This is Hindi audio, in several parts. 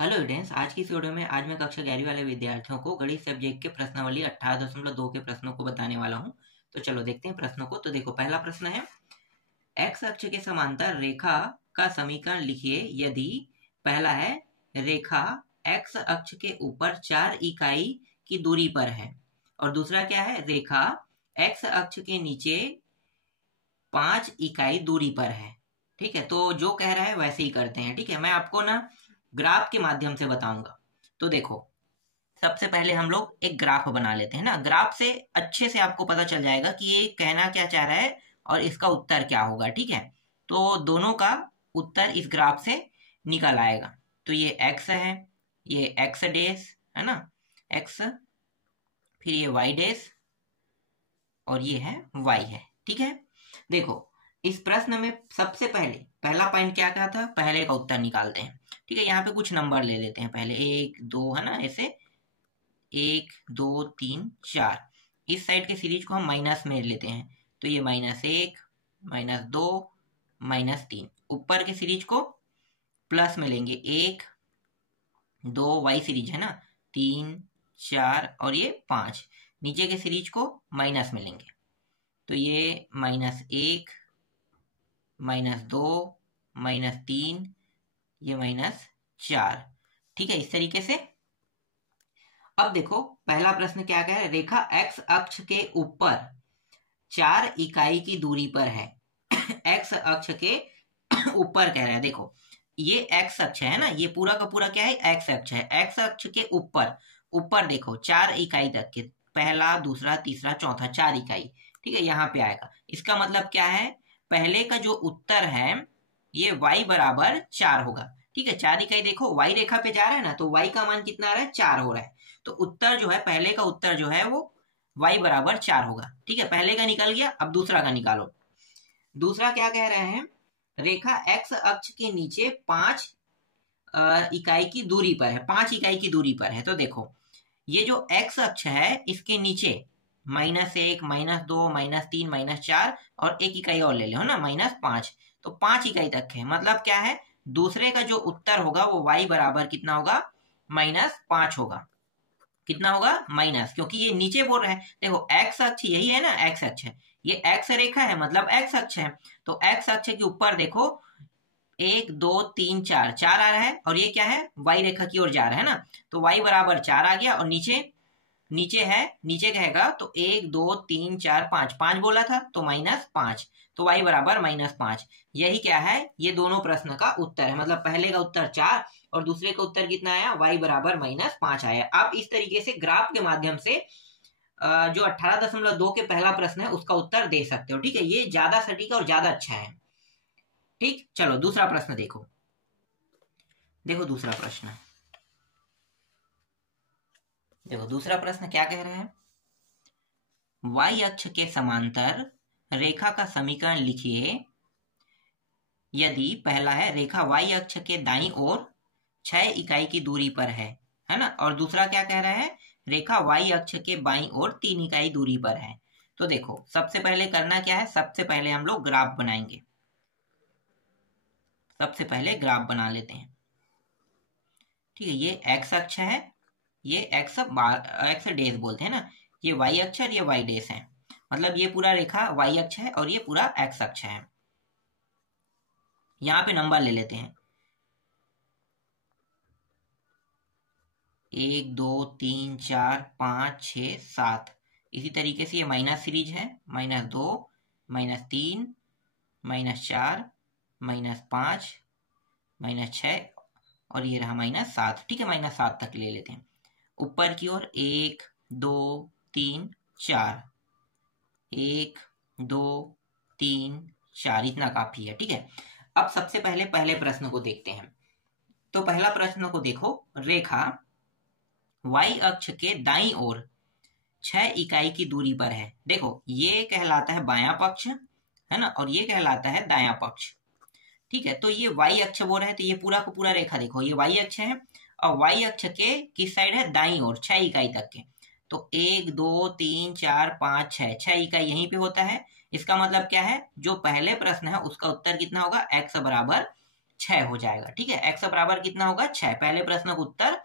हेलो स्टूडेंट्स, आज की इस वीडियो में आज मैं कक्षा 11वीं वाले विद्यार्थियों को गणित सब्जेक्ट के प्रश्नावली 18.2 के प्रश्नों को बताने वाला हूं। तो चलो देखते हैं प्रश्नों को। तो देखो, पहला प्रश्न है, एक्स अक्ष के समांतर रेखा का समीकरण लिखिए यदि पहला है रेखा एक्स अक्ष के ऊपर 4 इकाई की दूरी पर है, और दूसरा क्या है, रेखा एक्स अक्ष के नीचे 5 इकाई दूरी पर है। ठीक है, तो जो कह रहा है वैसे ही करते हैं। ठीक है, मैं आपको ना ग्राफ के माध्यम से बताऊंगा। तो देखो, सबसे पहले हम लोग एक ग्राफ बना लेते हैं ना। ग्राफ से अच्छे से आपको पता चल जाएगा कि ये कहना क्या चाह रहा है और इसका उत्तर क्या होगा। ठीक है, तो दोनों का उत्तर इस ग्राफ से निकल आएगा। तो ये एक्स है, ये एक्स डेस है ना, एक्स, फिर ये वाई डेस, और ये है वाई है। ठीक है, देखो इस प्रश्न में सबसे पहले पहला पॉइंट क्या कहा था, पहले का उत्तर निकालते हैं। ठीक है, यहाँ पे कुछ नंबर ले लेते हैं पहले, 1 2 है ना, ऐसे 1 2 3 4। इस साइड के सीरीज को हम माइनस में लेते हैं, तो ये -1 -2 -3। ऊपर के सीरीज को प्लस में लेंगे, 1 2 वाई सीरीज है ना, 3 4 और ये 5। नीचे के सीरीज को माइनस में लेंगे, तो ये -1 -2 -3, ये -4। ठीक है, इस तरीके से। अब देखो पहला प्रश्न क्या कह रहा है, रेखा एक्स अक्ष के ऊपर 4 इकाई की दूरी पर है। एक्स अक्ष के ऊपर कह रहा है। देखो ये एक्स अक्ष है ना, ये पूरा का पूरा क्या है, एक्स अक्ष है। एक्स अक्ष के ऊपर, ऊपर देखो 4 इकाई तक के, पहला दूसरा तीसरा चौथा 4 इकाई। ठीक है, यहाँ पे आएगा। इसका मतलब क्या है, पहले का जो उत्तर है ये y बराबर 4 होगा। ठीक है, 4 इकाई देखो y रेखा पे जा रहा है ना, तो y का मान कितना आ रहा है, 4 हो रहा है। तो उत्तर जो है, पहले का उत्तर जो है वो y बराबर 4 होगा। ठीक है, पहले का निकल गया, अब दूसरा का निकालो। दूसरा क्या कह रहे हैं, रेखा x अक्ष के नीचे 5 इकाई की दूरी पर है, 5 इकाई की दूरी पर है। तो देखो ये जो x अक्ष है इसके नीचे -1 -2 -3 -4 और 1 इकाई और ले लो ना, -5। तो 5 इकाई तक है। मतलब क्या है, दूसरे का जो उत्तर होगा वो y बराबर कितना होगा, -5 होगा। कितना होगा, माइनस, क्योंकि ये नीचे बोल रहे हैं। देखो x अक्ष यही है ना, x अक्ष है, ये x रेखा है मतलब x अक्ष है। तो x अक्ष के ऊपर देखो 1 2 3 4 4 आ रहा है, और ये क्या है, y रेखा की ओर जा रहा है ना, तो y बराबर 4 आ गया। और नीचे नीचे है, नीचे कहेगा तो 1 2 3 4 5, 5 बोला था तो -5, तो y बराबर -5। यही क्या है, ये दोनों प्रश्न का उत्तर है। मतलब पहले का उत्तर 4 और दूसरे का उत्तर कितना आया, y बराबर -5 आया। आप इस तरीके से ग्राफ के माध्यम से जो 18.2 के पहला प्रश्न है उसका उत्तर दे सकते हो। ठीक है, ये ज्यादा सटीक और ज्यादा अच्छा है। ठीक, चलो दूसरा प्रश्न देखो। देखो दूसरा प्रश्न, देखो दूसरा प्रश्न क्या कह रहे हैं, y अक्ष के समांतर रेखा का समीकरण लिखिए यदि पहला है रेखा y अक्ष के दाईं ओर 6 इकाई की दूरी पर है ना, और दूसरा क्या कह रहा है, रेखा y अक्ष के बाईं ओर 3 इकाई दूरी पर है। तो देखो सबसे पहले करना क्या है, सबसे पहले हम लोग ग्राफ बनाएंगे। सबसे पहले ग्राफ बना लेते हैं। ठीक है, ये x अक्ष है, ये एक्स डेस बोलते हैं ना, ये y अक्ष और ये y डेस है। मतलब ये पूरा रेखा y अक्ष है और ये पूरा x अक्ष है। यहाँ पे नंबर ले लेते हैं, 1 2 3 4 5 6 7। इसी तरीके से ये माइनस सीरीज है, -2 -3 -4 -5 -6 और ये रहा -7। ठीक है, -7 तक ले लेते हैं। ऊपर की ओर 1 2 3 4, 1 2 3 4, इतना काफी है। ठीक है, अब सबसे पहले पहले प्रश्न को देखते हैं। तो पहला प्रश्न को देखो, रेखा y अक्ष के दाईं ओर 6 इकाई की दूरी पर है। देखो ये कहलाता है बायां पक्ष है ना, और ये कहलाता है दायां पक्ष। ठीक है, तो ये y अक्ष बोल रहे हैं, तो ये पूरा का पूरा रेखा देखो, ये y अक्ष है और y अक्ष के किस साइड है, दाईं ओर 6 इकाई तक के। तो 1 2 3 4 5 6, 6 इकाई यहीं पे होता है। इसका मतलब क्या है, जो पहले प्रश्न है उसका उत्तर कितना होगा, x बराबर 6 हो जाएगा। ठीक है, x बराबर कितना होगा 6। पहले प्रश्न का उत्तर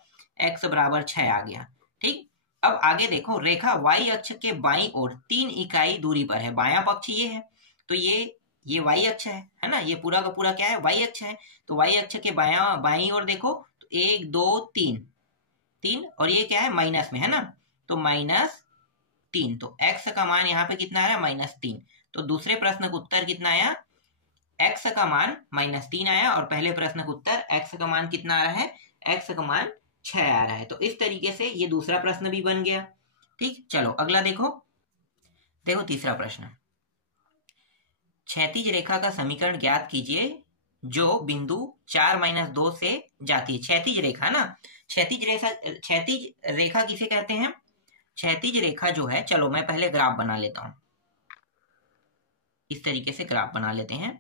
x बराबर 6 आ गया। ठीक, अब आगे देखो, रेखा y अक्ष के बाईं ओर 3 इकाई दूरी पर है। बायां पक्ष ये है, तो ये y अक्ष है ना, ये पूरा का पूरा क्या है, y अक्ष है। तो y अक्ष के बाईं ओर देखो तो 1 2 3 और ये क्या है माइनस में है ना, तो -3। तो x का मान यहाँ पे कितना आ रहा है -3। तो दूसरे प्रश्न का उत्तर कितना आया, x का मान -3 आया। और पहले प्रश्न का उत्तर x का मान कितना आ रहा है, x का मान 6 आ रहा है। तो इस तरीके से ये दूसरा प्रश्न भी बन गया। ठीक, चलो अगला देखो तीसरा प्रश्न। क्षैतिज रेखा का समीकरण ज्ञात कीजिए जो बिंदु 4 - 2 से जाती है। क्षैतिज रेखा ना, क्षैतिज रेखा किसे कहते हैं, क्षैतिज रेखा जो है, चलो मैं पहले ग्राफ बना लेता हूं। इस तरीके से ग्राफ बना लेते हैं।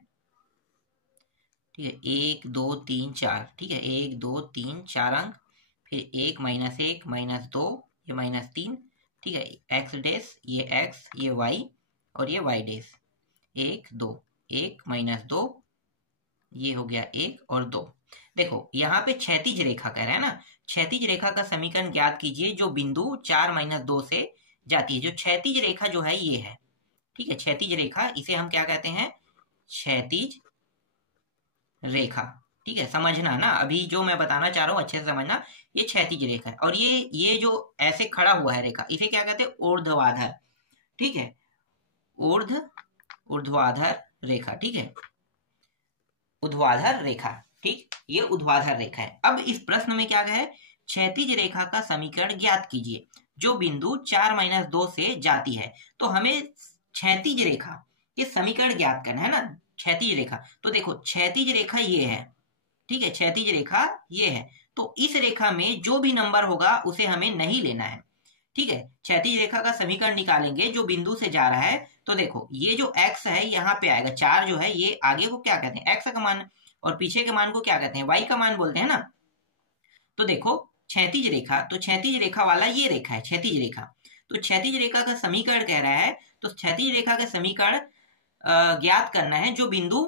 ठीक है, 1 2 3 4। ठीक है, 1 2 3 4 अंक, फिर 1 -1 -2 ये -3। ठीक है, x डैश, ये x, ये y और ये y डैश। 1 2 1 -2 ये हो गया 1 और 2। देखो यहाँ पे क्षैतिज रेखा कह रहा है ना, क्षैतिज रेखा का समीकरण ज्ञात कीजिए जो बिंदु 4 - 2 से जाती है। जो क्षैतिज रेखा जो है ये है। ठीक है, क्षैतिज रेखा, इसे हम क्या कहते हैं, क्षैतिज रेखा। ठीक है, समझना ना, अभी जो मैं बताना चाह रहा हूं अच्छे से समझना। ये क्षैतिज रेखा है और ये जो ऐसे खड़ा हुआ है रेखा, इसे क्या कहते हैं, ऊर्ध्वाधर। ठीक है, ऊर्ध्वाधर रेखा। ठीक है, ऊर्ध्वाधर रेखा। ठीक, ये ऊर्ध्वाधर रेखा है। अब इस प्रश्न में क्या है, क्षैतिज रेखा का समीकरण ज्ञात कीजिए जो बिंदु 4 - 2 से जाती है। तो हमें क्षैतिज रेखा ये समीकरण ज्ञात करना है ना, क्षैतिज रेखा। तो देखो क्षैतिज रेखा ये है। ठीक है, क्षैतिज रेखा ये है, तो इस रेखा में जो भी नंबर होगा उसे हमें नहीं लेना है। ठीक है, क्षैतिज रेखा का समीकरण निकालेंगे जो बिंदु से जा रहा है। तो देखो ये जो x है यहाँ पे आएगा, 4 जो है ये आगे को क्या कहते हैं, x का मान, और पीछे के मान को क्या कहते हैं, y का मान बोलते हैं ना। तो देखो क्षैतिज रेखा, तो क्षैतिज रेखा वाला ये रेखा है क्षैतिज रेखा। तो क्षैतिज रेखा का समीकरण कह रहा है, तो क्षैतिज रेखा का समीकरण ज्ञात करना है जो बिंदु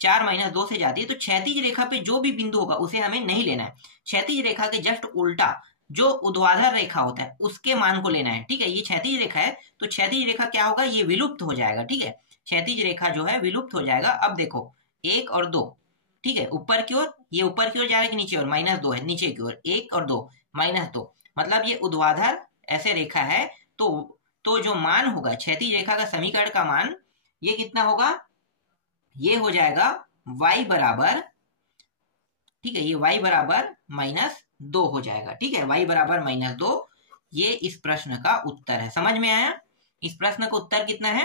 4 - 2 से जाती है। तो क्षैतिज रेखा पे जो भी बिंदु होगा उसे हमें नहीं लेना है। क्षैतिज रेखा के जस्ट उल्टा जो ऊर्ध्वाधर रेखा होता है उसके मान को लेना है। ठीक है, ये क्षैतिज रेखा है, तो क्षैतिज रेखा क्या होगा, ये विलुप्त हो जाएगा। ठीक है, क्षैतिज रेखा जो है विलुप्त हो जाएगा। अब देखो 1 और 2। ठीक है, ऊपर की ओर, ये ऊपर की ओर जा रहा है कि नीचे ओर, -2 है, नीचे की ओर 1 और 2 -2, मतलब ये ऊर्ध्वाधर ऐसे रेखा है। तो जो मान होगा क्षैतिज रेखा का समीकरण का मान ये कितना होगा, ये हो जाएगा y बराबर, ठीक है, ये y बराबर -2 हो जाएगा। ठीक है, y बराबर -2, ये इस प्रश्न का उत्तर है। समझ में आया, इस प्रश्न का उत्तर कितना है।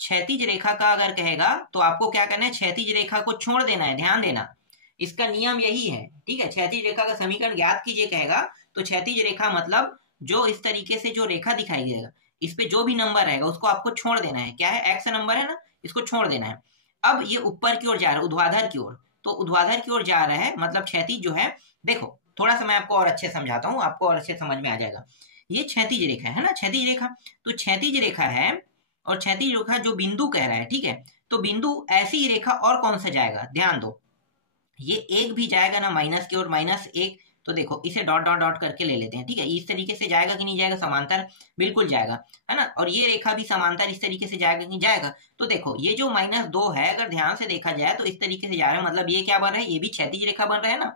क्षैतिज रेखा का अगर कहेगा तो आपको क्या करना है, क्षैतिज रेखा को छोड़ देना है, ध्यान देना, इसका नियम यही है। ठीक है, क्षैतिज रेखा का समीकरण ज्ञात कीजिए कहेगा तो क्षैतिज रेखा मतलब जो इस तरीके से जो रेखा दिखाई देगा, इस पे जो भी नंबर रहेगा उसको आपको छोड़ देना है। क्या है, x नंबर है ना, इसको छोड़ देना है। अब ये ऊपर की ओर जा रहा है, ऊर्ध्वाधर की ओर, तो ऊर्ध्वाधर की ओर जा रहा है मतलब क्षैतिज जो है। देखो थोड़ा सा मैं आपको और अच्छे समझाता हूँ, आपको और अच्छे समझ में आ जाएगा। ये क्षैतिज रेखा है ना, क्षैतिज रेखा, तो क्षैतिज रेखा है और क्षैतिज रेखा जो बिंदु कह रहा है। ठीक है, तो बिंदु ऐसी रेखा और कौन सा जाएगा, ध्यान दो, ये 1 भी जाएगा ना माइनस की ओर, -1। तो देखो इसे डॉट डॉट डॉट करके ले लेते हैं। ठीक है, इस तरीके से जाएगा कि नहीं जाएगा, समांतर बिल्कुल जाएगा, है ना। और ये रेखा भी समांतर इस तरीके से जाएगा कि नहीं जाएगा। तो देखो ये जो -2 है अगर ध्यान से देखा जाए तो इस तरीके से जा रहा है, मतलब ये क्या बन रहा है, ये भी क्षैतिज रेखा बन रहा है ना।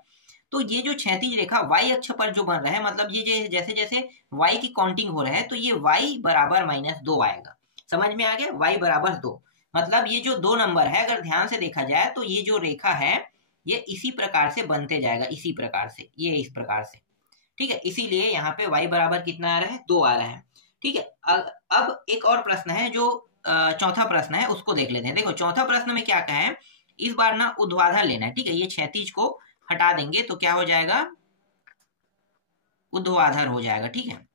तो ये जो क्षैतिज रेखा y अक्ष पर जो बन रहा है, मतलब ये जैसे जैसे y की काउंटिंग हो रहा है तो ये y बराबर -2 आएगा। समझ में आ गया, y बराबर 2, मतलब ये जो 2 नंबर है अगर ध्यान से देखा जाए तो ये जो रेखा है ये इसी प्रकार से बनते जाएगा, इसी प्रकार से, ये इस प्रकार से। ठीक है, इसीलिए यहाँ पे y बराबर कितना आ रहा है, 2 आ रहा है। ठीक है, अब एक और प्रश्न है जो चौथा प्रश्न है, उसको देख लेते हैं। देखो चौथा प्रश्न में क्या कहा है, इस बार ना ऊर्ध्वाधर लेना है। ठीक है, ये क्षैतिज को हटा देंगे तो क्या हो जाएगा, ऊर्ध्वाधर हो जाएगा। ठीक है,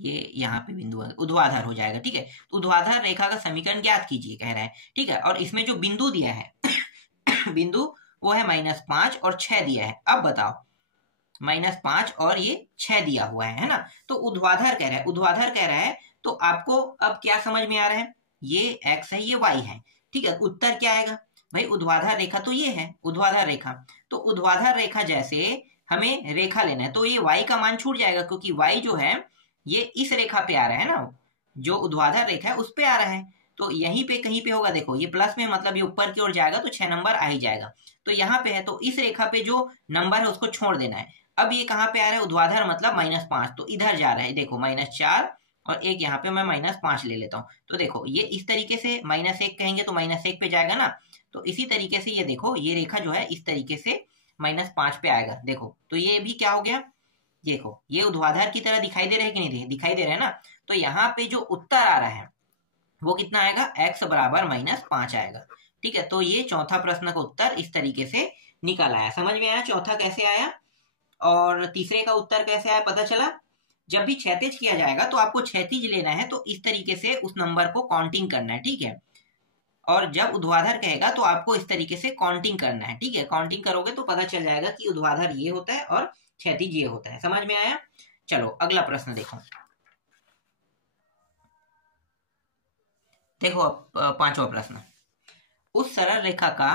ये यहाँ पे बिंदु ऊर्ध्वाधर हो जाएगा। ठीक है, तो ऊर्ध्वाधर रेखा का समीकरण ज्ञात कीजिए कह रहा है। ठीक है, और इसमें जो बिंदु दिया है बिंदु वो है -5 और 6 दिया है। अब बताओ -5 और ये 6 दिया हुआ है ना। तो ऊर्ध्वाधर कह रहा है, ऊर्ध्वाधर कह रहा है तो आपको अब क्या समझ में आ रहा है, ये x है ये y है। ठीक है, उत्तर क्या आएगा, भाई ऊर्ध्वाधर रेखा तो ये है ऊर्ध्वाधर रेखा, तो ऊर्ध्वाधर रेखा जैसे हमें रेखा लेना है, तो ये y का मान छूट जाएगा क्योंकि y जो है ये इस रेखा पे आ रहा है ना, जो ऊर्ध्वाधर रेखा है उस पे आ रहा है, तो यहीं पे कहीं पे होगा। देखो ये प्लस में मतलब ये ऊपर की ओर जाएगा तो 6 नंबर आ ही जाएगा, तो यहाँ पे है, तो इस रेखा पे जो नंबर है उसको छोड़ देना है। अब ये कहाँ पे आ रहा है, ऊर्ध्वाधर मतलब -5, तो इधर जा रहा है, देखो -4 और एक यहाँ पे मैं -5 ले लेता हूँ, तो देखो ये इस तरीके से -1 कहेंगे तो -1 पे जाएगा ना, तो इसी तरीके से ये देखो ये रेखा जो है इस तरीके से -5 पे आएगा। देखो तो ये भी क्या हो गया, देखो ये ऊर्ध्वाधर की तरह दिखाई दे रहा है कि नहीं, दिखाई दे रहा है ना, तो यहाँ पे जो उत्तर आ रहा है वो कितना आएगा, x बराबर -5 आएगा। ठीक है, तो ये चौथा प्रश्न का उत्तर इस तरीके से निकल आया। समझ में आया चौथा कैसे आया, और तीसरे का उत्तर कैसे आया पता चला। जब भी क्षैतिज किया जाएगा तो आपको क्षैतिज लेना है, तो इस तरीके से उस नंबर को काउंटिंग करना है, ठीक है। और जब ऊर्ध्वाधर कहेगा तो आपको इस तरीके से काउंटिंग करना है, ठीक है। काउंटिंग करोगे तो पता चल जाएगा कि ऊर्ध्वाधर ये होता है और क्षैतिज ये होता है। समझ में आया। चलो अगला प्रश्न देखो। देखो अब पांचवा प्रश्न, उस सरल रेखा का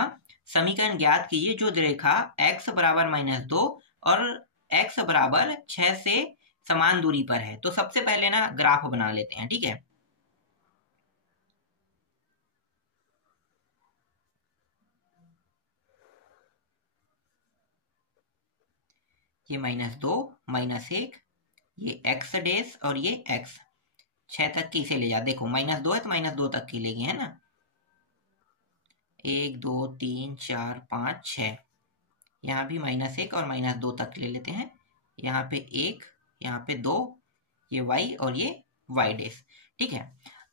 समीकरण ज्ञात कीजिए जो रेखा x बराबर -2 और x बराबर 6 से समान दूरी पर है। तो सबसे पहले ना ग्राफ बना लेते हैं, ठीक है। ये -2 -1, ये x डेस और ये x 6 तक की इसे ले जा। देखो -2 है तो -2 तक की लेंगे, है ना। 1 2 3 4 5 6, यहाँ भी -1 और -2 तक ले लेते हैं। यहाँ पे 1, यहाँ पे 2, ये y और ये y डेस, ठीक है।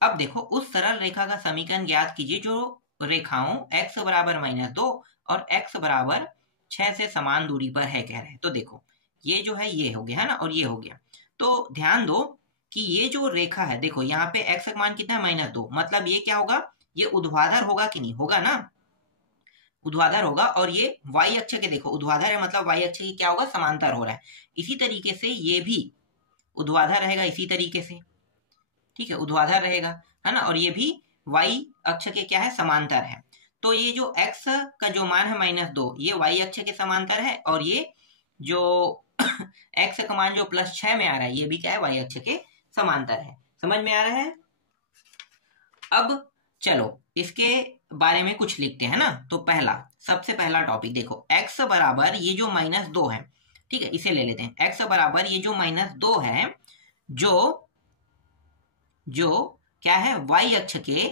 अब देखो उस सरल रेखा का समीकरण ज्ञात कीजिए जो रेखाओं x बराबर -2 और x बराबर 6 से समान दूरी पर है कह रहे हैं। तो देखो ये जो है ये हो गया, है ना, और ये हो गया। तो ध्यान दो कि ये जो रेखा है, देखो यहाँ पे x का मान कितना है, -2, मतलब ये क्या होगा, ये ऊर्ध्वाधर होगा कि नहीं, होगा ना, ऊर्ध्वाधर होगा। और ये y अक्ष के, देखो ऊर्ध्वाधर है मतलब y अक्ष की क्या होगा, समांतर हो रहा है। इसी तरीके से ये भी ऊर्ध्वाधर रहेगा, इसी तरीके से, ठीक है, ऊर्ध्वाधर रहेगा, है ना। और ये भी y अक्ष के क्या है, समांतर है। तो ये जो x का जो मान है -2, ये y अक्ष के समांतर है, और ये जो x का मान जो +6 में आ रहा है ये भी क्या है, y अक्ष के समांतर है। समझ में आ रहा है। अब चलो इसके बारे में कुछ लिखते हैं ना। तो सबसे पहला टॉपिक देखो, x बराबर ये जो -2 है, ठीक है, इसे ले लेते हैं। x बराबर ये जो -2 है, जो क्या है, y अक्ष के,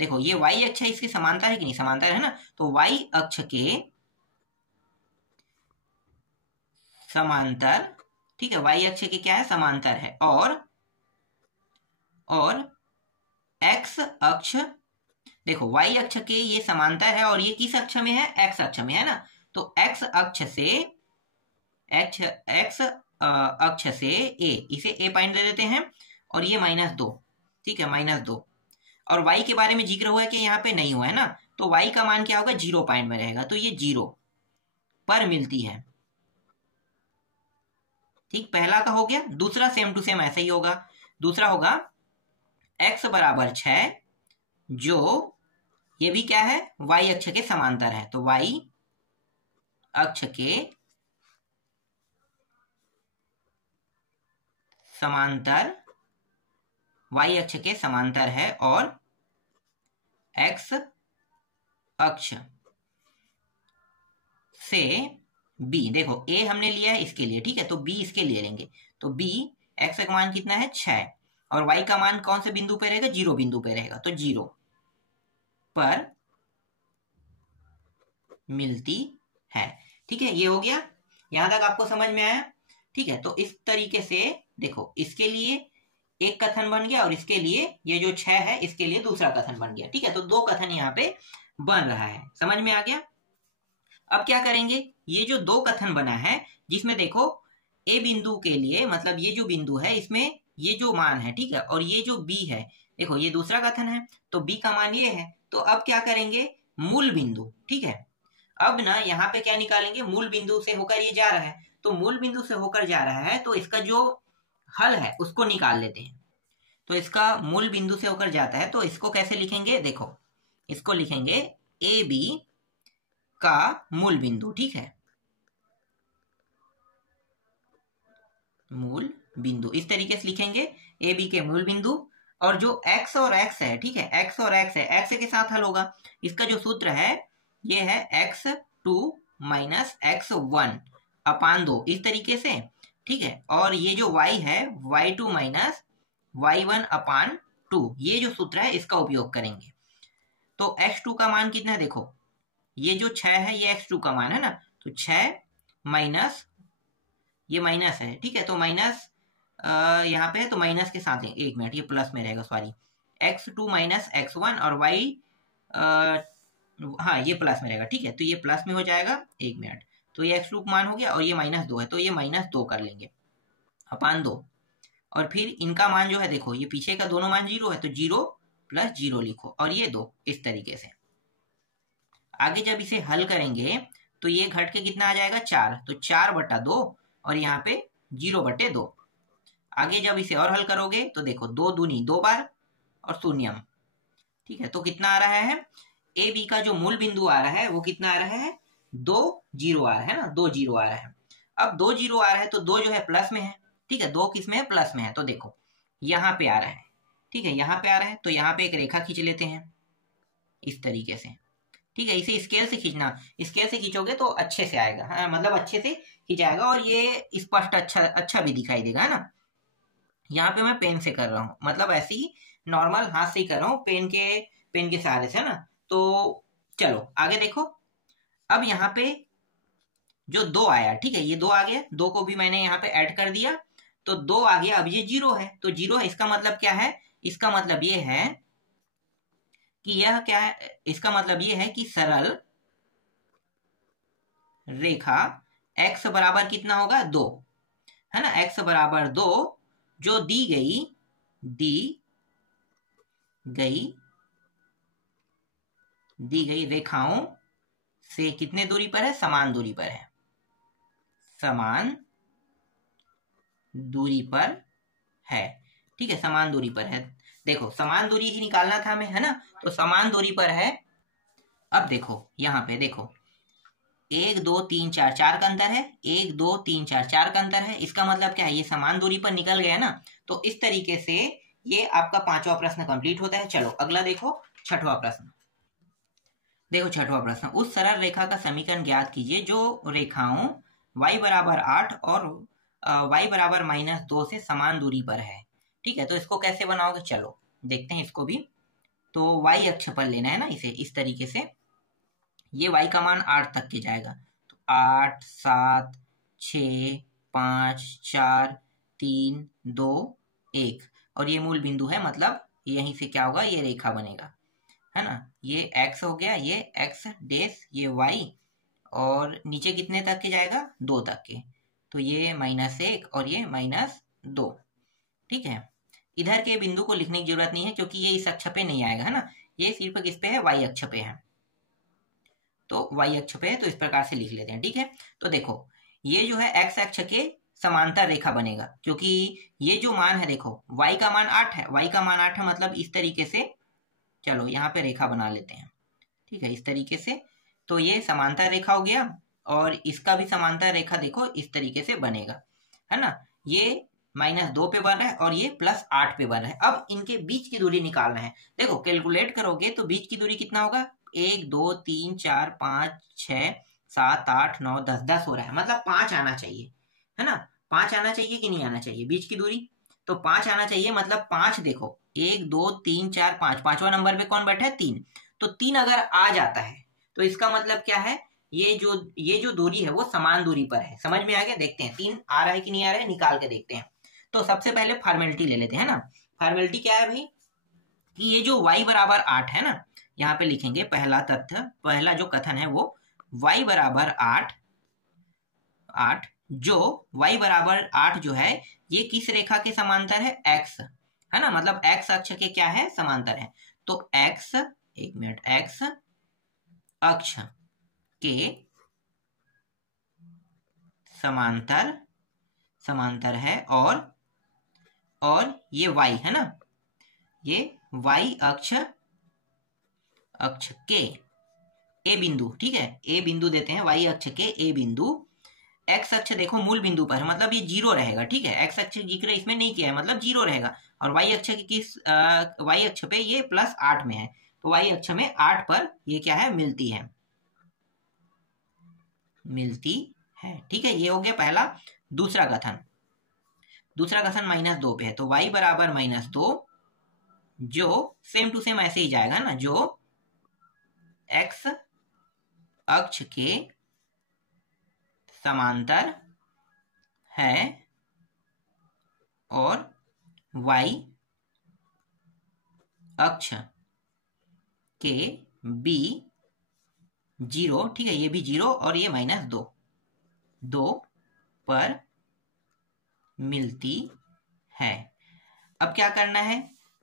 देखो ये y अक्ष है, इसके समांतर है कि नहीं, समांतर है ना। तो y अक्ष के समांतर, ठीक है, y अक्ष के क्या है, समांतर है। और x अक्ष, देखो y अक्ष के ये समांतर है और ये किस अक्ष में है, x अक्ष में, है ना। तो x अक्ष से a, इसे a पॉइंट दे देते हैं, और ये -2, ठीक है, -2। और y के बारे में जिक्र हुआ है कि यहाँ पे नहीं हुआ है ना, तो y का मान क्या होगा, 0 पॉइंट में रहेगा, तो ये 0 पर मिलती है, ठीक। पहला का हो गया। दूसरा सेम टू सेम ऐसा ही होगा। दूसरा होगा x बराबर 6, जो ये भी क्या है, y अक्ष के समांतर है। तो y अक्ष के समांतर, y अक्ष के समांतर है, और x अक्ष से b, देखो a हमने लिया है इसके लिए, ठीक है, तो b इसके लिए लेंगे। तो b, x का मान कितना है, 6, और y का मान कौन से बिंदु पे रहेगा, 0 बिंदु पे रहेगा, तो 0 पर मिलती है, ठीक है। ये हो गया, यहां तक आपको समझ में आया, ठीक है। तो इस तरीके से देखो, इसके लिए एक कथन बन गया, और इसके लिए ये जो 6 है इसके लिए दूसरा कथन बन गया, ठीक है। तो 2 कथन यहाँ पे बन रहा है। समझ में आ गया। अब क्या करेंगे, ये जो 2 कथन बना है, जिसमें देखो ए बिंदु के लिए, मतलब ये जो बिंदु है इसमें ये जो मान है, ठीक है, और ये जो बी है, देखो ये दूसरा कथन है, तो बी का मान ये है। तो अब क्या करेंगे, मूल बिंदु, ठीक है। अब ना यहाँ पे क्या निकालेंगे, मूल बिंदु से होकर ये जा रहा है, तो मूल बिंदु से होकर जा रहा है, तो इसका जो हल है उसको निकाल लेते हैं। तो इसका मूल बिंदु से होकर जाता है, तो इसको कैसे लिखेंगे, देखो इसको लिखेंगे ए बी का मूल बिंदु, ठीक है, मूल बिंदु इस तरीके से लिखेंगे, ए बी के मूल बिंदु। और जो x और x है, ठीक है, x और x है, x के साथ हल होगा। इसका जो सूत्र है ये है x2 माइनस x1 अपान 2 इस तरीके से, ठीक है। और ये जो y है y2 माइनस y1 अपान 2, ये जो सूत्र है इसका उपयोग करेंगे। तो x2 का मान कितना है, देखो ये जो 6 है ये x2 का मान है ना, तो 6 माइनस ये माइनस है, ठीक है, तो माइनस यहाँ पे है तो माइनस के साथ एक मिनट ये प्लस में रहेगा, सॉरी, x2 माइनस x1 और y हाँ ये प्लस में रहेगा, ठीक है, तो ये प्लस में हो जाएगा, एक मिनट, तो ये x2 मान हो गया और ये -2 है तो ये -2 कर लेंगे अपान 2। और फिर इनका मान जो है देखो ये पीछे का दोनों मान 0 है तो 0 + 0 लिखो और ये 2 इस तरीके से। आगे जब इसे हल करेंगे तो ये घट के कितना आ जाएगा 4, तो 4/2 और यहाँ पे 0/2। आगे जब इसे और हल करोगे तो देखो 2 दूनी 2 बार और शून्यम, ठीक है, तो कितना आ रहा है, ए बी का जो मूल बिंदु आ रहा है वो कितना आ रहा है 2 0 आ रहा है ना, 2 0 आ रहा है। अब 2 0 आ रहा है तो 2 जो है प्लस में है, ठीक है, 2 किस में है, प्लस में है, तो देखो यहाँ पे आ रहा है, ठीक है, यहाँ पे आ रहा है तो यहाँ पे एक रेखा खींच लेते हैं इस तरीके से, ठीक है, इसे स्केल से खींचना, स्केल से खींचोगे तो अच्छे से आएगा, हाँ, मतलब अच्छे से खींचाएगा और ये स्पष्ट अच्छा भी दिखाई देगा, है ना। यहाँ पे मैं पेन से कर रहा हूँ, मतलब ऐसे ही नॉर्मल हाथ से ही कर रहा हूँ, पेन के सहारे से, है ना। तो चलो आगे देखो, अब यहाँ पे जो 2 आया, ठीक है, ये 2 आ गया, 2 को भी मैंने यहाँ पे ऐड कर दिया तो 2 आ गया। अब ये 0 है तो 0 है, इसका मतलब क्या है, इसका मतलब ये है कि यह क्या है, इसका मतलब ये है कि सरल रेखा x बराबर कितना होगा 2, है ना, x बराबर 2 जो दी गई रेखाओं से कितने दूरी पर है, समान दूरी पर है, समान दूरी पर है, ठीक है, समान दूरी पर है। देखो समान दूरी ही निकालना था हमें, है ना, तो समान दूरी पर है। अब देखो यहाँ पे देखो 1 2 3 4 4 का अंतर है, 1 2 3 4 4 का अंतर है, इसका मतलब क्या है, ये समान दूरी पर निकल गया ना। तो इस तरीके से ये आपका 5वां प्रश्न कंप्लीट होता है। चलो अगला देखो 6वां प्रश्न। देखो 6वां प्रश्न, उस सरल रेखा का समीकरण ज्ञात कीजिए जो रेखाओं y बराबर 8 और y बराबर -2 से समान दूरी पर है, ठीक है। तो इसको कैसे बनाओगे, चलो देखते हैं इसको भी। तो y अक्ष पर लेना है ना इसे, इस तरीके से ये y का मान 8 तक के जाएगा, तो 8 7 6 5 4 3 2 1 और ये मूल बिंदु है, मतलब यहीं से क्या होगा, ये रेखा बनेगा, है ना। ये x हो गया, ये x डेस, ये y और नीचे कितने तक के जाएगा 2 तक के, तो ये -1 और ये -2, ठीक है। इधर के बिंदु को लिखने की जरूरत नहीं है क्योंकि ये इस अक्ष पे नहीं आएगा, है ना, ये सिर्फ किस पे है, y अक्ष पे है, तो y अक्ष पे है तो इस प्रकार से लिख लेते हैं, ठीक है। तो देखो ये जो है x अक्ष के समांतर रेखा बनेगा, क्योंकि ये जो मान है देखो y का मान 8 है, y का मान 8 है, मतलब इस तरीके से, चलो यहाँ पे रेखा बना लेते हैं, ठीक है, इस तरीके से, तो ये समांतर रेखा हो गया और इसका भी समांतर रेखा देखो इस तरीके से बनेगा, है ना। ये -2 पे बन रहा है और ये +8 पे बन रहा है। अब इनके बीच की दूरी निकालना है। देखो कैलकुलेट करोगे तो बीच की दूरी कितना होगा, 1 2 3 4 5 6 7 8 9 10 10 हो रहा है, मतलब 5 आना चाहिए, है ना। 5 आना चाहिए कि नहीं आना चाहिए बीच की दूरी, तो 5 आना चाहिए, मतलब 5 देखो 1 2 3 4 5, 5वां नंबर पे कौन बैठा है 3, तो 3 अगर आ जाता है तो इसका मतलब क्या है, ये जो दूरी है वो समान दूरी पर है। समझ में आ गया, देखते हैं 3 आ रहा है कि नहीं आ रहा है, निकाल के देखते हैं। तो सबसे पहले फॉर्मेलिटी ले लेते हैं ना। फॉर्मेलिटी क्या है भाई, कि ये जो y बराबर 8 है ना, यहाँ पे लिखेंगे पहला तथ्य, पहला जो कथन है वो y बराबर 8 जो y बराबर 8 जो है ये किस रेखा के समांतर है, x, है ना, मतलब x अक्ष के क्या है, समांतर है। तो x, एक मिनट, x अक्ष के समांतर है और ये y है ना, ये y अक्ष के ए बिंदु, ठीक है, ए बिंदु देते हैं, वाई अक्ष के ए बिंदु, एक्स अक्ष देखो मूल बिंदु पर, मतलब ये जीरो रहेगा, ठीक है, एक्स अक्ष जिक्र इसमें नहीं किया है, मतलब जीरो रहेगा। और वाई अक्ष की किस वाई अक्ष पे ये +8 में है, तो वाई अक्ष में 8 पर ये क्या है, मिलती है, मिलती है, ठीक है। ये हो गया पहला। दूसरा कथन, दूसरा कथन -2 पे है, तो y बराबर -2, जो सेम टू सेम ऐसे ही जाएगा ना, जो x अक्ष के समांतर है और y अक्ष के b 0, ठीक है, ये भी 0 और ये -2 पर मिलती है। अब क्या करना है,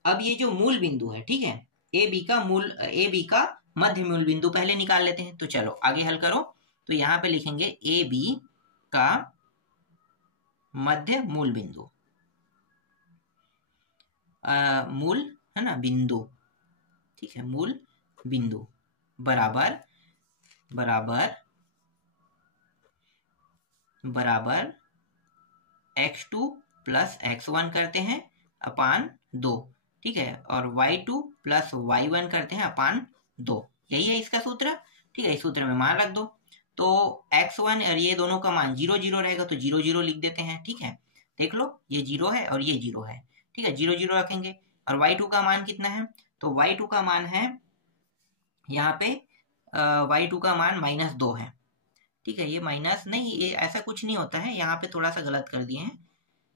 अब ये जो मूल बिंदु है, ठीक है, ए बी का मध्य मूल बिंदु पहले निकाल लेते हैं। तो चलो आगे हल करो। तो यहाँ पे लिखेंगे ए बी का मध्य मूल बिंदु, मूल है ना, बिंदु, ठीक है, मूल बिंदु बराबर x2 + x1 करते हैं अपान 2, ठीक है, और y2 + y1 करते हैं अपान 2। यही है इसका सूत्र, ठीक है। इस सूत्र में मान रख दो, तो x1 और ये दोनों का मान 0 0 रहेगा, तो 0 0 लिख देते हैं, ठीक है। देख लो, ये 0 है और ये 0 है, ठीक है, 0 0 रखेंगे। और y2 का मान कितना है, तो y2 का मान है यहाँ पे y2 का मान -2 है, ठीक है। ये माइनस नहीं, ये ऐसा कुछ नहीं होता है, यहाँ पे थोड़ा सा गलत कर दिए हैं।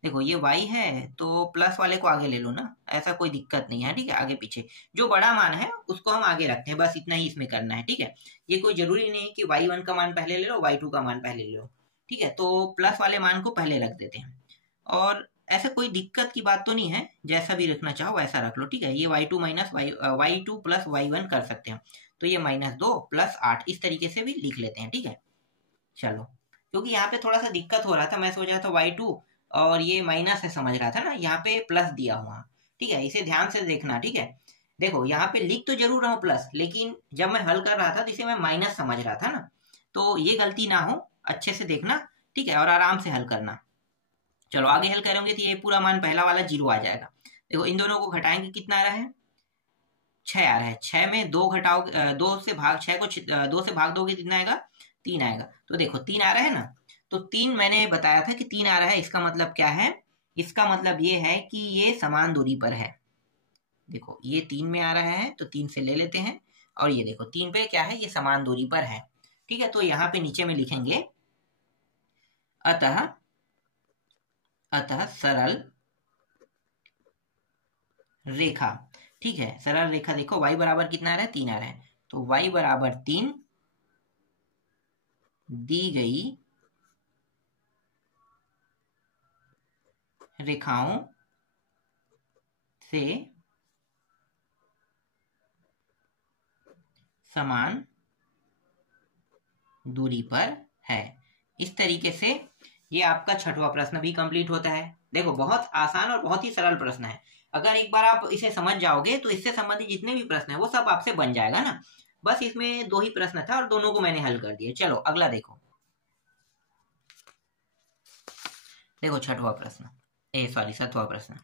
देखो ये y है तो प्लस वाले को आगे ले लो ना, ऐसा कोई दिक्कत नहीं है, ठीक है। आगे पीछे जो बड़ा मान है उसको हम आगे रखते हैं, बस इतना ही इसमें करना है, ठीक है। ये कोई जरूरी नहीं है कि y1 का मान पहले ले लो, y2 का मान पहले ले लो, ठीक है। तो प्लस वाले मान को पहले रख देते हैं, और ऐसा कोई दिक्कत की बात तो नहीं है, जैसा भी रखना चाहो वैसा रख लो, ठीक है। ये y2 + y1 कर सकते हैं, तो ये -2 + 8 इस तरीके से भी लिख लेते हैं, ठीक है। चलो, क्योंकि यहाँ पे थोड़ा सा दिक्कत हो रहा था, मैं सोच रहा था y2 और ये माइनस है, समझ रहा था ना, यहाँ पे प्लस दिया हुआ, ठीक है, इसे ध्यान से देखना, ठीक है। देखो यहाँ पे लिख तो जरूर रहा हूँ प्लस, लेकिन जब मैं हल कर रहा था तो इसे मैं माइनस समझ रहा था ना, तो ये गलती ना हो, अच्छे से देखना, ठीक है, और आराम से हल करना। चलो आगे हल करेंगे तो ये पूरा मान पहला वाला 0 आ जाएगा। देखो इन दोनों को घटाएंगे, कितना आ रहा है, 6 आ रहा है। 6 में 2 घटाओ, 2 से भाग 6 को 2 से भाग दोगे कितना आएगा, 3 आएगा। तो देखो 3 आ रहा है ना, तो 3 मैंने बताया था कि 3 आ रहा है, इसका मतलब क्या है, इसका मतलब ये है कि ये समान दूरी पर है। देखो ये 3 में आ रहा है तो 3 से ले लेते हैं, और ये देखो 3 पे क्या है, ये समान दूरी पर है, ठीक है। तो यहाँ पे नीचे में लिखेंगे अतः सरल रेखा, ठीक है, सरल रेखा। देखो y बराबर कितना आ रहा है, 3 आ रहा है, तो y बराबर 3 दी गई रेखाओं से समान दूरी पर है। इस तरीके से ये आपका 6वां प्रश्न भी कंप्लीट होता है। देखो बहुत आसान और बहुत ही सरल प्रश्न है, अगर एक बार आप इसे समझ जाओगे तो इससे संबंधित जितने भी प्रश्न है वो सब आपसे बन जाएगा ना। बस इसमें 2 ही प्रश्न था और दोनों को मैंने हल कर दिया। चलो अगला देखो, 7वां प्रश्न, 7वां प्रश्न।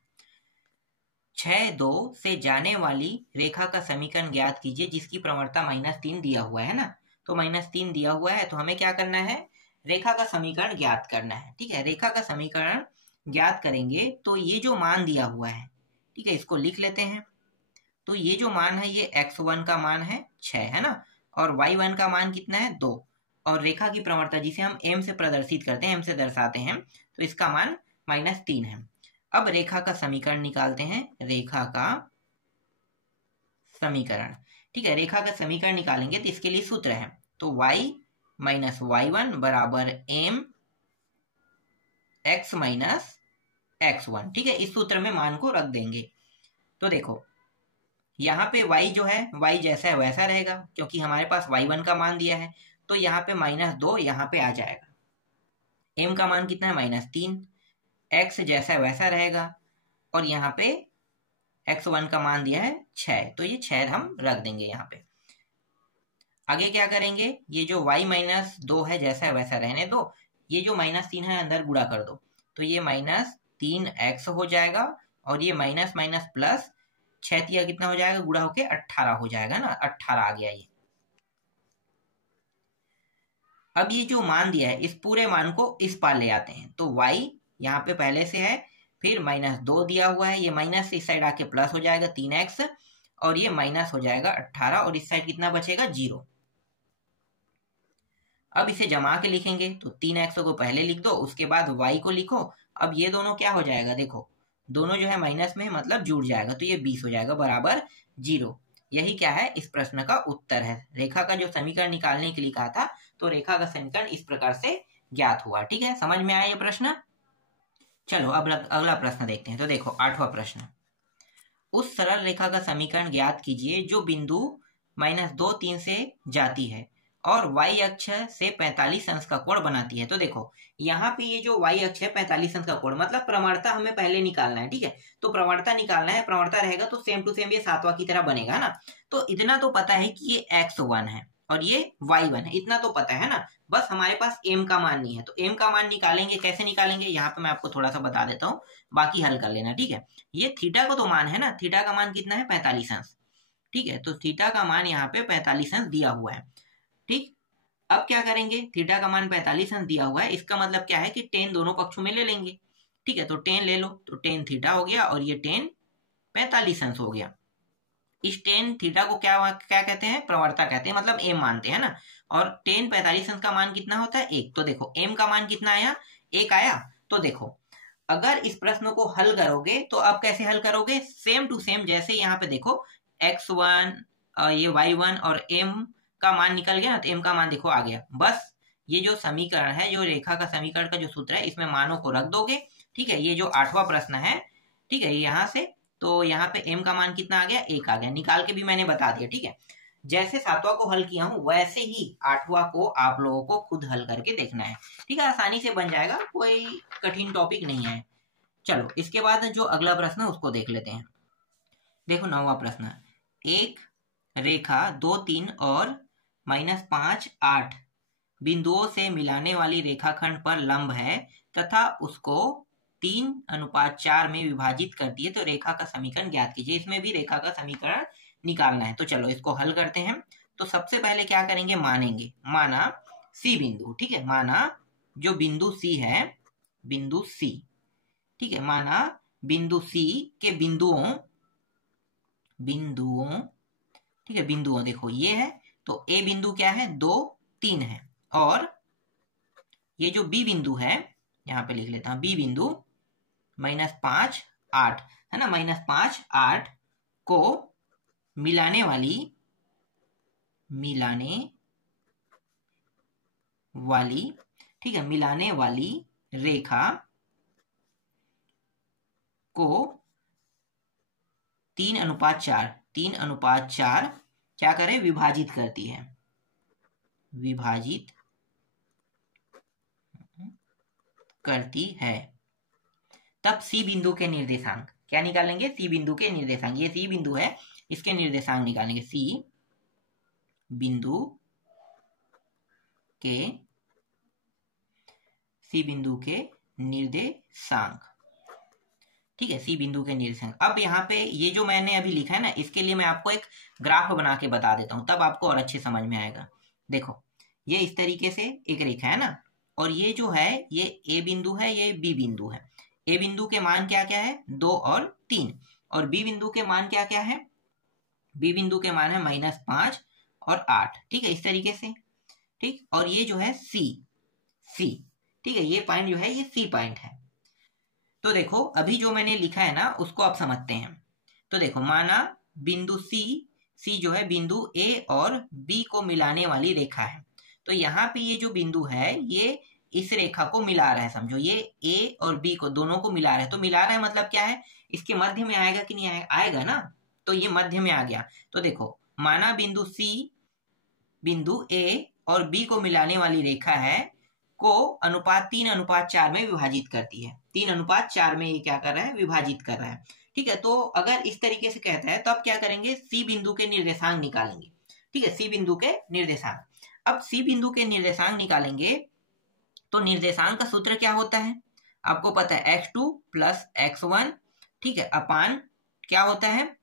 6 2 से जाने वाली रेखा का समीकरण ज्ञात कीजिए जिसकी प्रवणता -3 दिया हुआ है ना। तो -3 दिया हुआ है, तो हमें क्या करना है, रेखा का समीकरण ज्ञात करना है, ठीक है। रेखा का समीकरण ज्ञात करेंगे तो ये जो मान दिया हुआ है, ठीक है, इसको लिख लेते हैं। तो ये जो मान है ये x1 का मान है 6 है ना, और y1 का मान कितना है 2, और रेखा की प्रवणता जिसे हम m से प्रदर्शित करते हैं, m से दर्शाते हैं, तो इसका मान -3 है। अब रेखा का समीकरण निकालते हैं, रेखा का समीकरण, ठीक है। रेखा का समीकरण निकालेंगे तो इसके लिए सूत्र है, तो y - y1 बराबर m x - x1, ठीक है। इस सूत्र में मान को रख देंगे। तो देखो यहाँ पे y जो है, y जैसा है वैसा रहेगा, क्योंकि हमारे पास y1 का मान दिया है, तो यहाँ पे -2 यहाँ पे आ जाएगा। m का मान कितना है, -3, x जैसा है वैसा रहेगा, और यहाँ पे x1 का मान दिया है 6, तो ये 6 हम रख देंगे यहाँ पे। आगे क्या करेंगे, ये जो y माइनस 2 है जैसा है वैसा रहने दो, ये जो -3 है अंदर गुणा कर दो, तो ये -3x हो जाएगा, और ये माइनस माइनस प्लस 6 कितना हो जाएगा, गुणा होके 18 हो जाएगा ना, 18 आ गया ये। अब ये जो मान दिया है इस पूरे मान को इस पार ले आते हैं, तो y यहाँ पे पहले से है, फिर -2 दिया हुआ है, ये माइनस इस साइड आके प्लस हो जाएगा 3x, और ये माइनस हो जाएगा 18, और इस साइड कितना बचेगा 0। अब इसे जमा के लिखेंगे, तो 3x को पहले लिख दो, उसके बाद y को लिखो। अब ये दोनों क्या हो जाएगा, देखो दोनों जो है माइनस में मतलब जुड़ जाएगा, तो ये 20 हो जाएगा बराबर 0। यही क्या है, इस प्रश्न का उत्तर है। रेखा का जो समीकरण निकालने के लिए कहा था, तो रेखा का समीकरण इस प्रकार से ज्ञात हुआ। ठीक है, समझ में आया ये प्रश्न। चलो अब अगला प्रश्न देखते हैं। तो देखो 8वां प्रश्न, उस सरल रेखा का समीकरण ज्ञात कीजिए जो बिंदु -2, 3 से जाती है और y अक्ष से 45 अंश का कोण बनाती है। तो देखो यहाँ पे ये जो y अक्ष है 45 अंश का कोण, मतलब प्रवणता हमें पहले निकालना है। ठीक है, तो प्रवणता निकालना है, प्रवणता रहेगा तो सेम टू सेम ये 7वां की तरह बनेगा ना। तो इतना तो पता है कि ये x1 है और ये y1 है, इतना तो पता है ना। बस हमारे पास m का मान नहीं है, तो m का मान निकालेंगे। कैसे निकालेंगे, यहाँ पे मैं आपको थोड़ा सा बता देता हूँ, बाकी हल कर लेना। ठीक है, ये थीटा का तो मान है ना, थीटा का मान कितना है 45 अंश। ठीक है, तो थीटा का मान यहाँ पे 45 अंश दिया हुआ है। ठीक, अब क्या करेंगे, थीटा का मान 45 अंश दिया हुआ है, इसका मतलब क्या है कि टेन दोनों पक्षों में ले लेंगे। ठीक है, तो टेन ले लो, तो टेन थीटा हो गया और ये टेन 45 अंश हो गया। इस टेन थीटा को क्या क्या कहते हैं, प्रवणता कहते हैं, मतलब एम मानते हैं ना। और टेन 45 अंश का मान कितना होता है 1, तो देखो एम का मान कितना आया, 1 आया। तो देखो अगर इस प्रश्न को हल करोगे तो अब कैसे हल करोगे, सेम टू सेम, जैसे यहाँ पे देखो x1 ये y1 और m का मान निकल गया ना, तो m का मान देखो आ गया। बस ये जो समीकरण है, जो रेखा का समीकरण का जो सूत्र है, इसमें मानों को रख दोगे। ठीक है, ये जो 8वां प्रश्न है, ठीक है, यहाँ से तो यहाँ पे m का मान कितना आ गया, 1 आ गया, निकाल के भी मैंने बता दिया। ठीक है, जैसे 7वां को हल किया हूं वैसे ही 8वां को आप लोगों को खुद हल करके देखना है। ठीक है, आसानी से बन जाएगा, कोई कठिन टॉपिक नहीं है। चलो इसके बाद जो अगला प्रश्न है उसको देख लेते हैं। देखो 9वां प्रश्न, एक रेखा 2, 3 और -5, 8 बिंदुओं से मिलाने वाली रेखाखंड पर लंब है तथा उसको 3:4 में विभाजित करती है, तो रेखा का समीकरण ज्ञात कीजिए। इसमें भी रेखा का समीकरण निकालना है, तो चलो इसको हल करते हैं। तो सबसे पहले क्या करेंगे, मानेंगे, माना सी बिंदु। ठीक है, माना जो बिंदु सी है, बिंदु सी, ठीक है, माना बिंदु सी के बिंदुओं, ठीक है, बिंदुओं देखो ये है, तो ए बिंदु क्या है 2, 3 है, और ये जो बी बिंदु है, यहाँ पे लिख लेता हूं, बी बिंदु -5, 8 है ना, -5, 8 को मिलाने वाली ठीक है, मिलाने वाली रेखा को 3:4 क्या करे, विभाजित करती है, विभाजित करती है। तब सी बिंदु के निर्देशांक क्या निकालेंगे, सी बिंदु के निर्देशांक, ये सी बिंदु है, इसके निर्देशांक निकालेंगे। सी बिंदु के निर्देशांक, ठीक है, सी बिंदु के निर्देशांक। अब यहाँ पे ये जो मैंने अभी लिखा है ना, इसके लिए मैं आपको एक ग्राफ बना के बता देता हूँ, तब आपको और अच्छे समझ में आएगा। देखो ये इस तरीके से एक रेखा है ना, और ये जो है ये ए बिंदु है, ये बी बिंदु है। ए बिंदु के मान क्या क्या है, 2 और 3, और बी बिंदु के मान क्या क्या है, बी बिंदु के मान है -5 और 8। ठीक है, इस तरीके से। ठीक, और ये जो है सी, ठीक है, ये पॉइंट जो है ये सी पॉइंट है। तो देखो अभी जो मैंने लिखा है ना उसको आप समझते हैं। तो देखो माना बिंदु सी जो है बिंदु ए और बी को मिलाने वाली रेखा है। तो यहाँ पे ये जो बिंदु है ये इस रेखा को मिला रहा है, समझो ये ए और बी को दोनों को मिला रहा है। तो मिला रहा है मतलब क्या है, इसके मध्य में आएगा कि नहीं आएगा, आएगा ना, तो ये मध्य में आ गया। तो देखो माना बिंदु सी बिंदु ए और बी को मिलाने वाली रेखा है को अनुपात 3:4 में विभाजित करती है। 3:4 में ये क्या कर रहा है, विभाजित कर रहा है। ठीक है, तो अगर इस तरीके से कहता है तो अब क्या करेंगे, सी बिंदु के निर्देशांक निकालेंगे। ठीक है, सी बिंदु के निर्देशांक। अब सी बिंदु के निर्देशांक निकालेंगे तो निर्देशांक का सूत्र क्या होता है, आपको पता है x2 प्लस x1, ठीक है, अपान क्या होता है,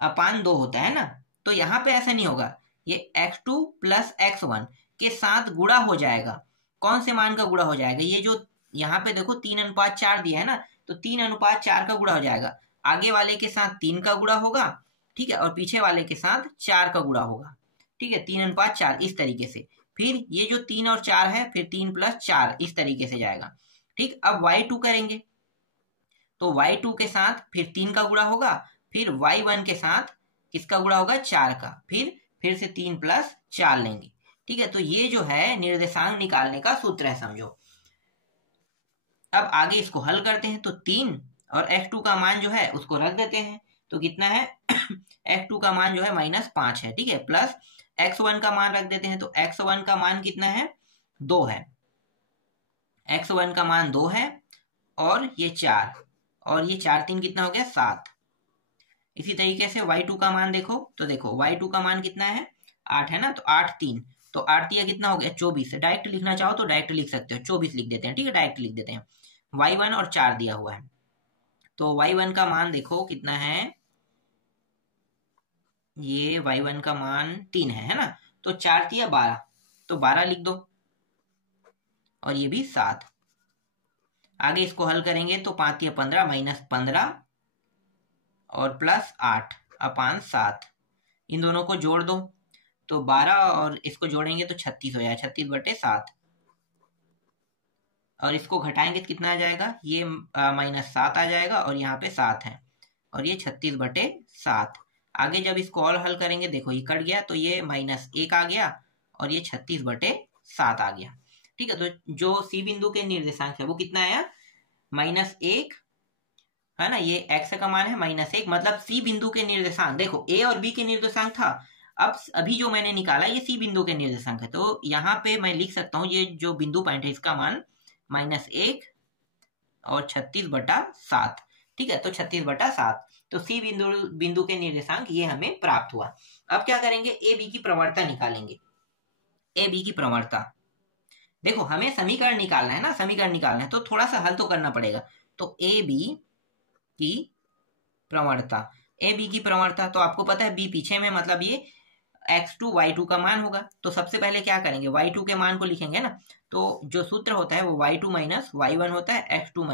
अपान 2 होता है ना। तो यहाँ पे ऐसा नहीं होगा, ये x2 प्लस x1 के साथ गुणा हो जाएगा। कौन से मान का गुणा हो जाएगा, ये जो यहाँ पे देखो 3:4 दिया है ना, तो 3:4 का गुणा हो जाएगा। आगे वाले के साथ 3 का गुणा होगा, ठीक है, और पीछे वाले के साथ 4 का गुणा होगा, ठीक है, 3:4 इस तरीके से। फिर ये जो 3 और 4 है, फिर 3 प्लस 4 इस तरीके से जाएगा। ठीक, अब y2 करेंगे तो y2 के साथ फिर 3 का गुणा होगा, फिर y1 के साथ किसका गुणा होगा, 4 का, फिर से 3 प्लस 4 लेंगे। ठीक है, तो ये जो है निर्देशांक निकालने का सूत्र है, समझो। अब आगे इसको हल करते हैं तो 3 और x2 का मान जो है उसको रख देते हैं, तो कितना है x2 का मान जो है -5 है, ठीक है, प्लस x1 का मान रख देते हैं, तो x1 का मान कितना है, 2 है, x1 का मान 2 है, और ये 4, और ये 4 3 कितना हो गया, 7। इसी तरीके से y2 का मान देखो, तो देखो y2 का मान कितना है, 8 है ना, तो 8 3, तो 8 3 कितना हो गया, 24। डायरेक्ट लिखना चाहो तो डायरेक्ट लिख सकते हो, 24 लिख देते हैं, ठीक है, डायरेक्ट लिख देते हैं। y1 और 4 दिया हुआ है, तो y1 का मान देखो कितना है, ये y1 का मान 3 है ना, तो 4 3 12, तो 12 लिख दो, और ये भी 7। आगे इसको हल करेंगे तो 5 3 15 -15 और प्लस 8 अपान 7, इन दोनों को जोड़ दो, तो 12 और इसको जोड़ेंगे तो 36 हो जाएगा, 36/7, और इसको घटाएंगे तो कितना आ जाएगा, ये -7 आ जाएगा, और यहाँ पे 7 है, और ये 36/7। आगे जब इसको और हल करेंगे, देखो ये कट गया, तो ये -1 आ गया, और ये 36/7 आ गया। ठीक है, तो जो सी बिंदु के निर्देशांक है वो कितना आया, -1 है ना, ये x का मान है -1, मतलब सी बिंदु के निर्देशांक, देखो a और b के निर्देशांक था, अब अभी जो मैंने निकाला ये सी बिंदु के निर्देशांक है, तो यहाँ पे मैं लिख सकता हूँ ये जो बिंदु पॉइंट है इसका मान -1 और 36/7, ठीक है, तो 36/7, तो सी बिंदु के निर्देशांक ये हमें प्राप्त हुआ। अब क्या करेंगे, ए बी की प्रवणता निकालेंगे। ए बी की प्रवणता, देखो हमें समीकरण निकालना है ना, समीकरण निकालना है तो थोड़ा सा हल तो करना पड़ेगा। तो ए बी की प्रवणता, ए बी की प्रवणता, तो आपको पता है बी पीछे में, मतलब ये x2 y2 का मान होगा। तो सबसे पहले क्या करेंगे, y2 के मान को लिखेंगे ना, तो जो सूत्र होता है वो y2 - y1 होता है, x2 -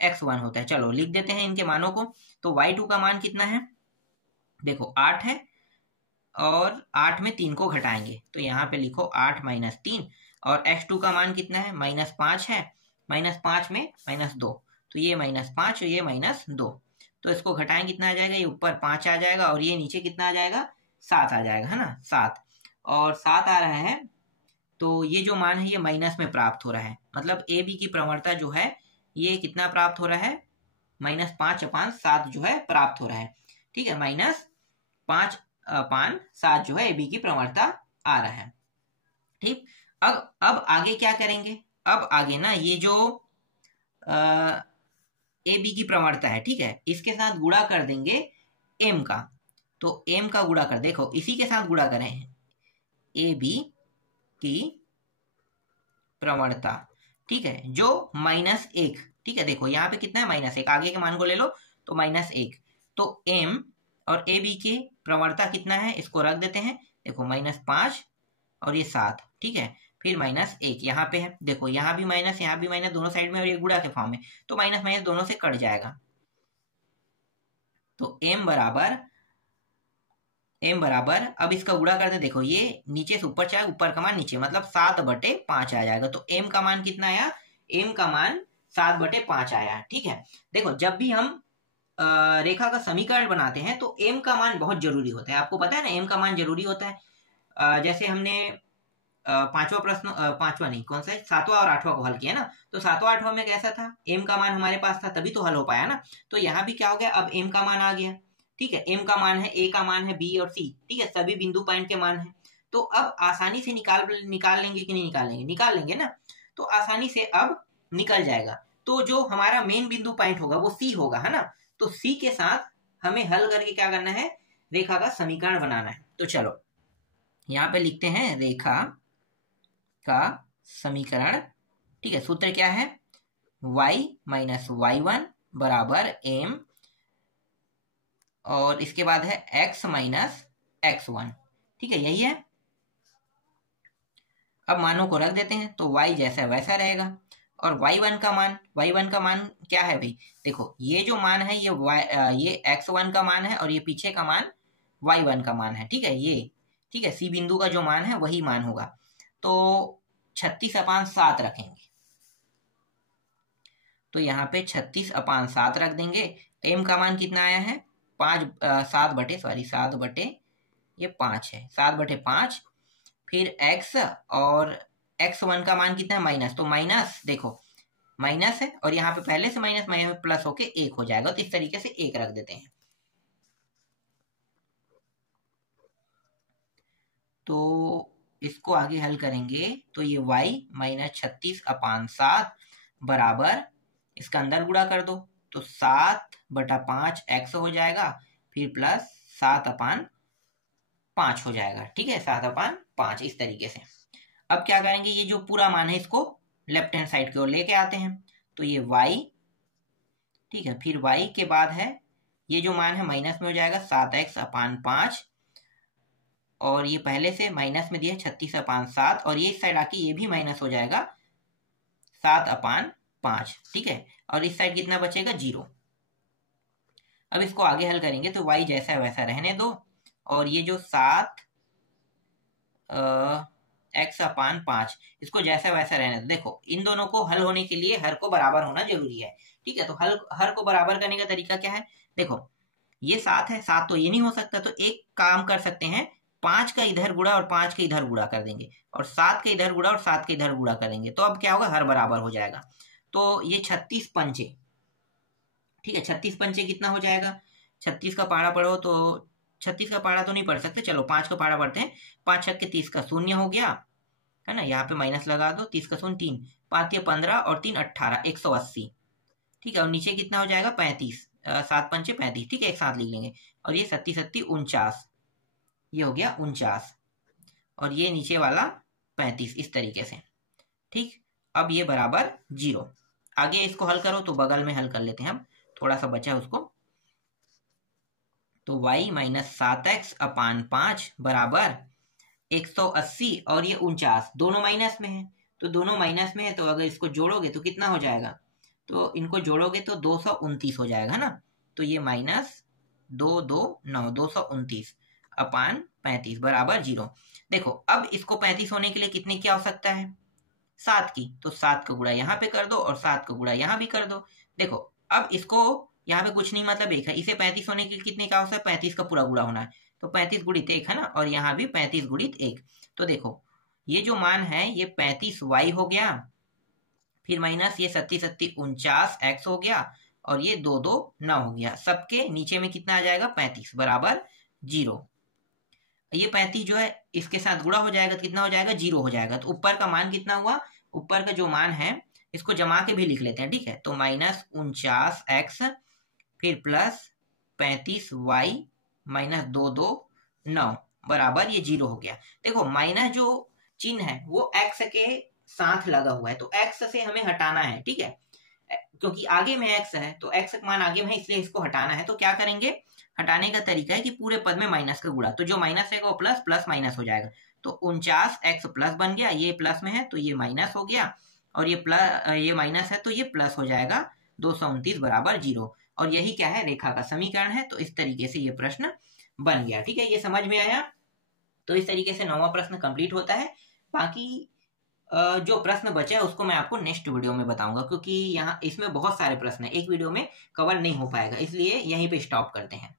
x1 होता है। चलो लिख देते हैं इनके मानों को। तो y2 का मान कितना है, देखो 8 है, और 8 में 3 को घटाएंगे, तो यहाँ पे लिखो 8 - 3, और x2 का मान कितना है, -5 है, -5 में -2, तो ये -5 और ये -2, तो इसको घटाएं कितना आ जाएगा, ये ऊपर 5 आ जाएगा, और ये नीचे कितना आ जाएगा, 7 आ जाएगा, है ना, 7, और 7 आ रहा है, तो ये जो मान है ये माइनस में प्राप्त हो रहा है, मतलब ए बी की प्रवणता जो है ये कितना प्राप्त हो रहा है, -5/7 जो है प्राप्त हो रहा है। ठीक है, -5/7 जो है ए बी की प्रवणता आ रहा है। ठीक, अब आगे क्या करेंगे, अब आगे ना ये जो ए बी की प्रवणता है, ठीक है, इसके साथ गुणा कर देंगे एम का, तो एम का गुणा कर, देखो इसी के साथ गुणा करें ए बी की प्रवणता, ठीक है, जो -1, ठीक है, देखो यहाँ पे कितना है, -1, आगे के मान को ले लो तो -1, तो एम और ए बी की प्रवणता कितना है, इसको रख देते हैं, देखो -5 और ये 7, ठीक है, फिर -1 यहाँ पे है, देखो यहाँ भी माइनस, यहाँ भी माइनस, दोनों साइड में, और ये गुणा के फॉर्म में, तो माइनस दोनों से कट जाएगा, तो m बराबर अब इसका गुणा करते, देखो ये नीचे से ऊपर चाहे ऊपर का मान नीचे, मतलब 7/5 आ जाएगा, तो m का मान कितना आया, m का मान 7/5 आया। ठीक है, देखो जब भी हम रेखा का समीकरण बनाते हैं तो m का मान बहुत जरूरी होता है, आपको पता है ना, m का मान जरूरी होता है। जैसे हमने पांचवा प्रश्न, पांचवा नहीं, कौन सा, 7वां और 8वां को हल किया ना, तो 7वां 8वां में कैसा था, m का मान हमारे पास था, तभी तो हल हो पाया ना। तो यहाँ भी क्या हो गया, अब m का मान आ गया, ठीक है, m का मान है, a का मान है, b और c, ठीक है, सभी बिंदु पॉइंट के मान है, तो अब आसानी से निकाल लेंगे कि नहीं निकालेंगे, निकाल लेंगे ना, तो आसानी से अब निकल जाएगा। तो जो हमारा मेन बिंदु पॉइंट होगा वो c होगा, है ना, तो c के साथ हमें हल करके क्या करना है, रेखा का समीकरण बनाना है। तो चलो यहाँ पे लिखते हैं रेखा का समीकरण। ठीक है, सूत्र क्या है, y माइनस y1 बराबर m, और इसके बाद है x माइनस x1। ठीक है, यही है। अब मानों को रख देते हैं तो y जैसा वैसा रहेगा, और y1 का मान क्या है भाई, देखो ये जो मान है ये x1 का मान है, और ये पीछे का मान y1 का मान है। ठीक है, ये ठीक है, सी बिंदु का जो मान है वही मान होगा। तो 36/7 रखेंगे, तो यहाँ पे 36/7 रख देंगे। m का मान कितना आया है, 7 बटे ये 5 है, 7/5। फिर x, और x1 का मान कितना है, माइनस, तो माइनस, देखो माइनस है और यहाँ पे पहले से माइनस माइनस प्लस होके 1 हो जाएगा, तो इस तरीके से 1 रख देते हैं। तो इसको आगे हल करेंगे तो ये y माइनस 36/7 बराबर, इसका अंदर गुणा कर दो तो 7/5 x हो जाएगा, फिर प्लस 7/5 हो जाएगा। ठीक है, 7/5 इस तरीके से। अब क्या करेंगे, ये जो पूरा मान है इसको लेफ्ट हैंड साइड की ओर लेके आते हैं, तो ये y, ठीक है, फिर y के बाद है ये जो मान है माइनस में हो जाएगा 7x/5, और ये पहले से माइनस में दिया 36/7, और ये इस साइड आके ये भी माइनस हो जाएगा 7/5। ठीक है, और इस साइड कितना बचेगा, 0। अब इसको आगे हल करेंगे तो y जैसा वैसा रहने दो, और ये जो 7x/5 इसको जैसा वैसा रहने दो। देखो इन दोनों को हल होने के लिए हर को बराबर होना जरूरी है। ठीक है, तो हर को बराबर करने का तरीका क्या है, देखो ये 7 है, 7 तो ये नहीं हो सकता, तो एक काम कर सकते हैं, 5 का इधर गुणा और 5 का इधर गुणा कर देंगे, और 7 का इधर गुणा और 7 का इधर गुणा करेंगे, तो अब क्या होगा, हर बराबर हो जाएगा। तो ये 36 पंचे, ठीक है, 36 पंचे कितना हो जाएगा, 36 का पारा पढ़ो तो 36 का पारा तो नहीं पढ़ सकते, चलो 5 का पारा पढ़ते हैं। 5 छक्के 30 का शून्य हो गया, है ना, यहाँ पे माइनस लगा दो, 30 का शून्य 3, 5 15 और 3 18, 180। ठीक है, और नीचे कितना हो जाएगा, 35, 7 पंचे 35। ठीक है, एक साथ लिख लेंगे, और ये 37 37 49, ये हो गया 49, और ये नीचे वाला 35 इस तरीके से। ठीक, अब ये बराबर 0। आगे इसको हल करो तो बगल में हल कर लेते हैं, हम थोड़ा सा बचा है उसको। तो y माइनस 7x/5 बराबर 180, और ये 49 दोनों माइनस में है, तो दोनों माइनस में है, तो अगर इसको जोड़ोगे तो कितना हो जाएगा, तो इनको जोड़ोगे तो 229 हो जाएगा ना, तो ये माइनस 229 229/35 बराबर 0। देखो अब इसको 35 होने के लिए कितने की आवश्यकता है, 7 की, तो 7 का गुणा यहाँ पे कर दो और 7 का गुणा यहाँ भी कर दो। देखो अब इसको यहाँ पे कुछ नहीं, मतलब 1 है, इसे 35 होने के लिए कितने का आवश्यक है, 35 का पूरा गुणा होना है, तो 35 गुणित 1 है ना, और यहाँ भी 35 गुणित 1। तो देखो ये जो मान है ये 35y हो गया, फिर माइनस ये 37 37 49x हो गया, और ये 2 2 9 हो गया। सबके नीचे में कितना आ जाएगा, 35 बराबर 0। ये 35 जो है इसके साथ गुणा हो जाएगा तो कितना हो जाएगा, 0 हो जाएगा। तो ऊपर का मान कितना हुआ, ऊपर का जो मान है इसको जमा के भी लिख लेते हैं। ठीक है, तो माइनस 49x फिर प्लस 35y माइनस 2 2 9 बराबर ये 0 हो गया। देखो माइनस जो चिन्ह है वो x के साथ लगा हुआ है, तो x से हमें हटाना है। ठीक है, क्योंकि आगे में x है तो x का मान आगे में है, इसलिए इसको हटाना है। तो क्या करेंगे, हटाने का तरीका है कि पूरे पद में माइनस का गुणा, तो जो माइनस रहेगा वो प्लस प्लस माइनस हो जाएगा, तो 49x प्लस बन गया, ये प्लस में है तो ये माइनस हो गया, और ये माइनस है तो ये प्लस हो जाएगा, 229 बराबर 0। और यही क्या है, रेखा का समीकरण है। तो इस तरीके से ये प्रश्न बन गया। ठीक है, ये समझ में आया। तो इस तरीके से 9वां प्रश्न कंप्लीट होता है। बाकी जो प्रश्न बचे हैं उसको मैं आपको नेक्स्ट वीडियो में बताऊंगा, क्योंकि यहाँ इसमें बहुत सारे प्रश्न हैं, एक वीडियो में कवर नहीं हो पाएगा, इसलिए यहीं पे स्टॉप करते हैं।